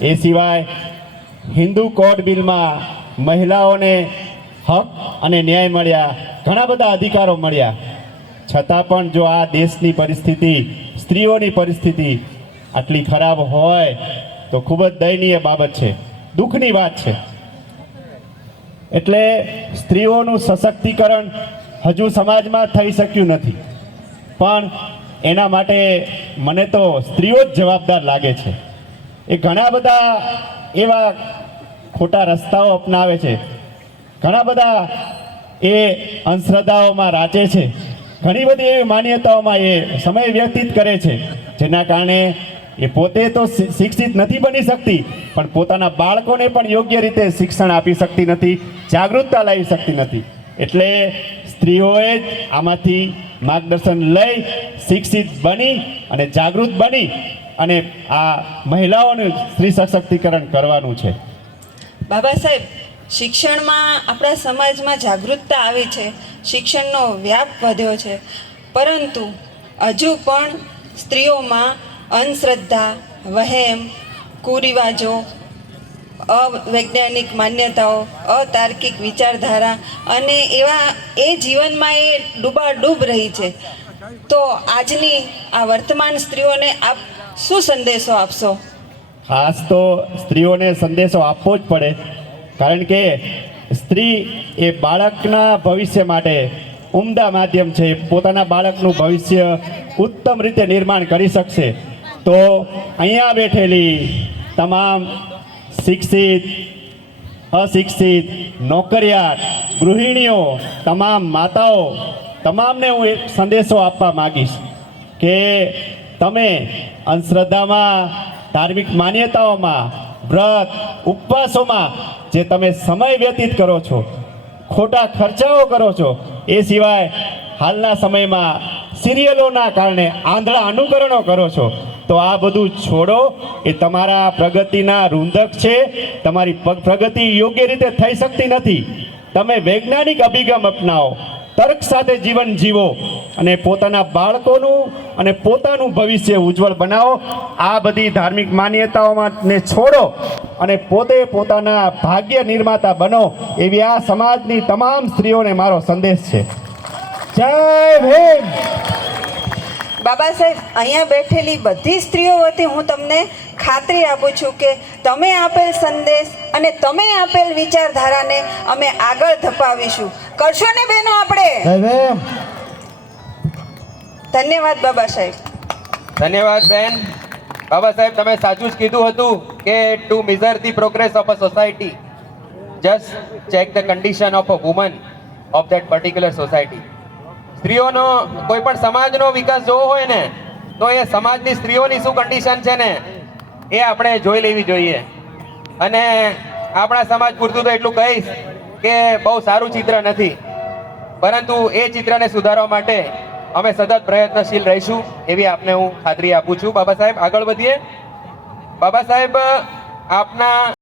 એ સિવાય હિન્દુ કોડ બિલમાં મહિલાઓને હક અને ન્યાય મળ્યા, ઘણા બધા અધિકારો મળ્યા, છતાં પણ જો આ દેશની પરિસ્થિતિ, સ્ત્રીઓની પરિસ્થિતિ આટલી ખરાબ હોય તો ખૂબ જ દયનીય બાબત છે, દુઃખની વાત છે. એટલે સ્ત્રીઓનું સશક્તિકરણ હજુ સમાજમાં થઈ શક્યું નથી, પણ એના માટે મને તો સ્ત્રીઓ જ જવાબદાર લાગે છે. એ ઘણા બધા એવા ખોટા રસ્તાઓ અપનાવે છે, ઘણા બધા એ અંધશ્રદ્ધાઓમાં રાચે છે, ઘણી બધી એવી માન્યતાઓમાં એ સમય વ્યતીત કરે છે, જેના કારણે એ પોતે તો શિક્ષિત નથી બની શકતી, પણ પોતાના બાળકોને પણ યોગ્ય રીતે શિક્ષણ આપી શકતી નથી, જાગૃતતા લાવી શકતી નથી. એટલે સ્ત્રીઓએ જ આમાંથી માર્ગદર્શન લઈ શિક્ષિત બની અને જાગૃત બની અને આ મહિલાઓનું સ્ત્રી સશક્તિકરણ કરવાનું છે. બાબા સાહેબ, શિક્ષણમાં આપણા સમાજમાં જાગૃતતા આવી છે, શિક્ષણનો વ્યાપ વધ્યો છે, પરંતુ હજુ પણ સ્ત્રીઓમાં અંધશ્રદ્ધા, વહેમ, કુરિવાજો, અવૈજ્ઞાનિક માન્યતાઓ, અતાર્કિક વિચારધારા અને એ જીવનમાં એ ડૂબાડૂબ રહી છે. તો આજની આ વર્તમાન સ્ત્રીઓને આપ શું સંદેશો આપશો? ખાસ તો સ્ત્રીઓને સંદેશો આપવો જ પડે, કારણ કે સ્ત્રી એ બાળકના ભવિષ્ય માટે ઉમદા માધ્યમ છે. પોતાના બાળકનું ભવિષ્ય ઉત્તમ રીતે નિર્માણ કરી શકશે તો અહીંયા બેઠેલી તમામ શિક્ષિત, અશિક્ષિત, નોકરિયાત, ગૃહિણીઓ, તમામ માતાઓ, તમામને હું એક સંદેશો આપવા માગીશ કે તમે અંધશ્રદ્ધામાં, ધાર્મિક માન્યતાઓમાં, વ્રત ઉપવાસોમાં જે તમે સમય વ્યતીત કરો છો, ખોટા ખર્ચાઓ કરો છો, એ સિવાય હાલના સમયમાં સિરિયલોના કારણે આંધળા અનુકરણો કરો છો, તો આ બધું છોડો. એ તમારા પ્રગતિના રૂંધક છે. તમારી પ્રગતિ યોગ્ય રીતે થઈ શકતી નથી. તમે વૈજ્ઞાનિક અભિગમ અપનાવો, તર્ક સાથે જીવન જીવો અને પોતાના બાળકોનું અને પોતાનું ભવિષ્ય ઉજ્જવળ બનાવો. આ બધી ધાર્મિક માન્યતાઓમાં ને છોડો અને પોતે પોતાના ભાગ્ય નિર્માતા બનો, એવી આ સમાજની તમામ સ્ત્રીઓને મારો સંદેશ છે. જય ભીમ. બાબા સાહેબ, અહીંયા બેઠેલી બધી સ્ત્રીઓ વતી હું તમને ખાતરી આપું છું કે તમે આપેલ સંદેશ અને તમે આપેલ વિચારધારાને અમે આગળ ધપાવીશું. કરશો ને બહેનો આપણે? ધન્યવાદ બાબા સાહેબ. ધન્યવાદ બેન. બાબા સાહેબ, તમે સાચું જ કીધું હતું કે to measure the progress of a society just check the condition of a woman of that particular society. સ્ત્રીઓનો કોઈ પણ સમાજનો વિકાસ જોવો હોય ને તો એ સમાજની સ્ત્રીઓની શું કન્ડિશન છે ને એ આપણે જોઈ લેવી જોઈએ. અને આપણા સમાજ પૂરતું તો એટલું કહીશ કે બહુ સારું ચિત્ર નથી, પરંતુ એ ચિત્રને સુધારવા માટે અમે સતત પ્રયત્નશીલ રહીશું એવી આપને હું ખાતરી આપું છું. બાબા સાહેબ, આગળ વધીએ. બાબા સાહેબ, આપના